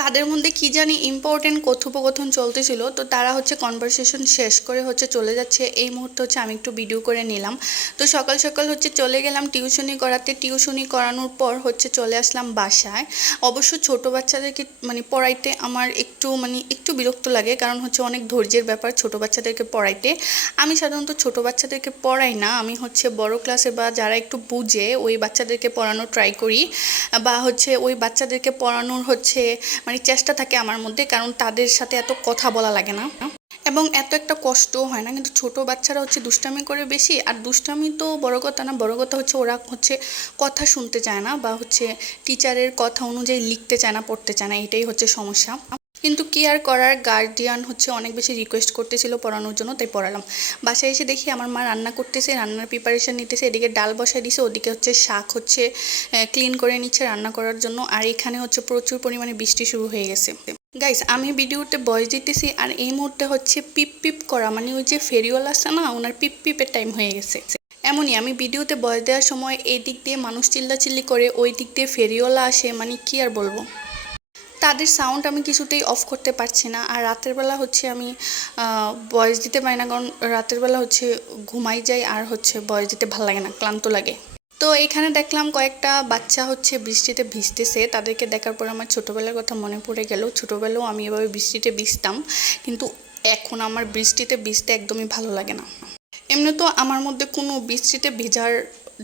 তাদের মধ্যে কি জানি ইম্পর্টেন্ট কথোপকথন চলতেছিল, তো তারা হচ্ছে কনভারসেশন শেষ করে হচ্ছে চলে যাচ্ছে। এই মুহূর্তে হচ্ছে আমি একটু ভিডিও করে নিলাম। তো সকাল সকাল হচ্ছে চলে গেলাম টিউশনি করাতে। টিউশনি করানোর পর হচ্ছে চলে আসলাম বাসায়। অবশ্য ছোট বাচ্চাদেরকে পড়াইতে আমার একটু বিরক্ত লাগে, কারণ হচ্ছে অনেক ধৈর্যের ব্যাপার ছোট বাচ্চাদেরকে পড়াইতে। আমি সাধারণত ছোট বাচ্চাদেরকে পড়াই না, আমি হচ্ছে বড় ক্লাসে বা যারা একটু বুঝে ওই বাচ্চাদেরকে পড়ানোর ট্রাই করি, বা হচ্ছে ওই বাচ্চাদেরকে পড়ানোর হচ্ছে চেষ্টা থাকে আমার মধ্যে, কারণ তাদের সাথে এত কথা বলা লাগে না এবং এত একটা কষ্টও হয় না। কিন্তু ছোট বাচ্চারা হচ্ছে দুষ্টামি করে বেশি, আর দুষ্টামি তো বড় কথা না, বড় কথা হচ্ছে ওরা হচ্ছে কথা শুনতে চায় না, বা হচ্ছে টিচারের কথা অনুযায়ী লিখতে চায় না, পড়তে চায় না, এটাই হচ্ছে সমস্যা। কিন্তু কি আর করার, গার্ডিয়ান হচ্ছে অনেক বেশি রিকোয়েস্ট করতেছিল পড়ানোর জন্য, তাই পড়ালাম। বাসায় এসে দেখি আমার মা রান্না করতেছে, রান্নার প্রিপারেশন নিতেছে। এদিকে ডাল বসায় দিছে, ওদিকে হচ্ছে শাক হচ্ছে ক্লিন করে নিচ্ছে রান্না করার জন্য। আর এখানে হচ্ছে প্রচুর পরিমাণে বৃষ্টি শুরু হয়ে গেছে। গাইস, আমি ভিডিওতে ভয়েস দিতেছি আর এই মুহূর্তে হচ্ছে পিপ পিপ করা, ওই যে ফেরিওয়ালা আছে না, ওনার পিপ পিপের টাইম হয়ে গেছে। এমনই আমি ভিডিওতে ভয়েস দেওয়ার সময় এই দিক দিয়ে মানুষ চিল্লাচিল্লি করে, ওই দিক দিয়ে ফেরিওয়ালা আসে, কি আর বলবো। তাদের সাউন্ড আমি কিছুতেই অফ করতে পারছি না। আর রাতের বেলা হচ্ছে আমি ভয়েস দিতে পারি না, কারণ রাতের বেলা হচ্ছে ঘুমাই যায়, আর হচ্ছে ভয়েস দিতে ভালো লাগে না, ক্লান্ত লাগে। তো এখানে দেখলাম কয়েকটা বাচ্চা হচ্ছে বৃষ্টিতে ভিজতেছে। তাদেরকে দেখার পর আমার ছোটোবেলার কথা মনে পড়ে গেল। ছোটোবেলাও আমি এভাবে বৃষ্টিতে ভিজতাম, কিন্তু এখন আমার বৃষ্টিতে ভিজতে একদমই ভালো লাগে না। এমনি তো আমার মধ্যে কোনো বৃষ্টিতে ভিজার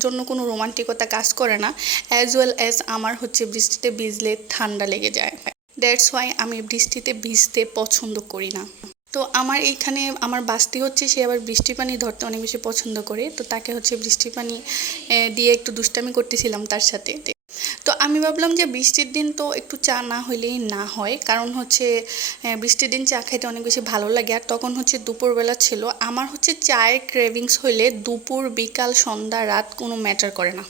জন্য কোনো রোমান্টিকতা কাজ করে না, অ্যাজ ওয়েল অ্যাজ আমার হচ্ছে বৃষ্টিতে ভিজলে ঠান্ডা লেগে যায়। দ্যাটস ওয়াই আমি বৃষ্টিতে ভিজতে পছন্দ করি না। তো আমার এইখানে আমার বাস্তি হচ্ছে, সে আবার বৃষ্টির পানি ধরতে অনেক বেশি পছন্দ করে, তো তাকে হচ্ছে বৃষ্টির পানি দিয়ে একটু দুষ্টামি করতেছিলাম তার সাথে। তো আমি ভাবলাম যে বৃষ্টির দিন তো একটু চা না হইলেই না হয়, কারণ হচ্ছে বৃষ্টির দিন চা খাইতে অনেক বেশি ভালো লাগে। আর তখন হচ্ছে দুপুরবেলা ছিল, আমার হচ্ছে চায়ের ক্রেভিংস হইলে দুপুর বিকাল সন্ধ্যা রাত কোনো ম্যাটার করে না।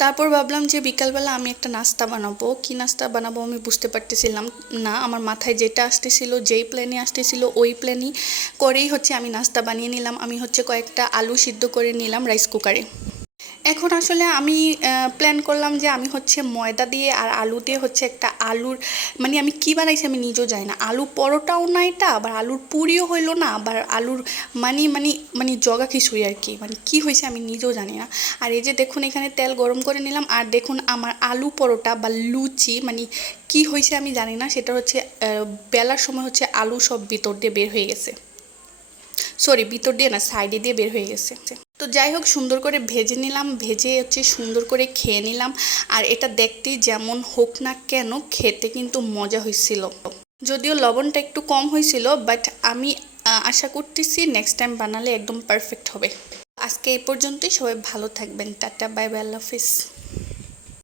তারপর ভাবলাম যে বিকালবেলা আমি একটা নাস্তা বানাবো। কি নাস্তা বানাবো আমি বুঝতে পারতেছিলাম না। আমার মাথায় যেটা আসতেছিল, যেই প্ল্যানে আসতেছিল ওই প্ল্যানই করেই হচ্ছে আমি নাস্তা বানিয়ে নিলাম। আমি হচ্ছে কয়েকটা আলু সিদ্ধ করে নিলাম রাইস কুকারে। এখন আসলে আমি প্ল্যান করলাম যে আমি হচ্ছে ময়দা দিয়ে আর আলু দিয়ে হচ্ছে একটা আলুর আমি কি বানাইছি আমি নিজেও জানি না। আলু পরোটাও না এটা, আবার আলুর পুরিও হইলো না, আবার আলুর মানে মানে মানে জগা কিছুই আর কি, কি হয়েছে আমি নিজেও জানি না। আর এই যে দেখুন এখানে তেল গরম করে নিলাম, আর দেখুন আমার আলু পরোটা বা লুচি কি হয়েছে আমি জানি না, সেটা হচ্ছে বেলার সময় হচ্ছে আলু সব ভিতর দিয়ে বের হয়ে গেছে। সরি, ভিতর দিয়ে না, সাইডে দিয়ে বের হয়ে গেছে। তো যাই হোক, সুন্দর করে ভেজে নিলাম, ভেজে হচ্ছে সুন্দর করে খেয়ে নিলাম। আর এটা দেখতেই যেমন হোক না কেন, খেতে কিন্তু মজা হয়েছিল। যদিও লবণটা একটু কম হয়েছিল, বাট আমি আশা করতেছি নেক্সট টাইম বানালে একদম পারফেক্ট হবে। আজকে এই পর্যন্তই, সবাই ভালো থাকবেন, টাটা বাই বাই, আল্লাহ হাফিজ।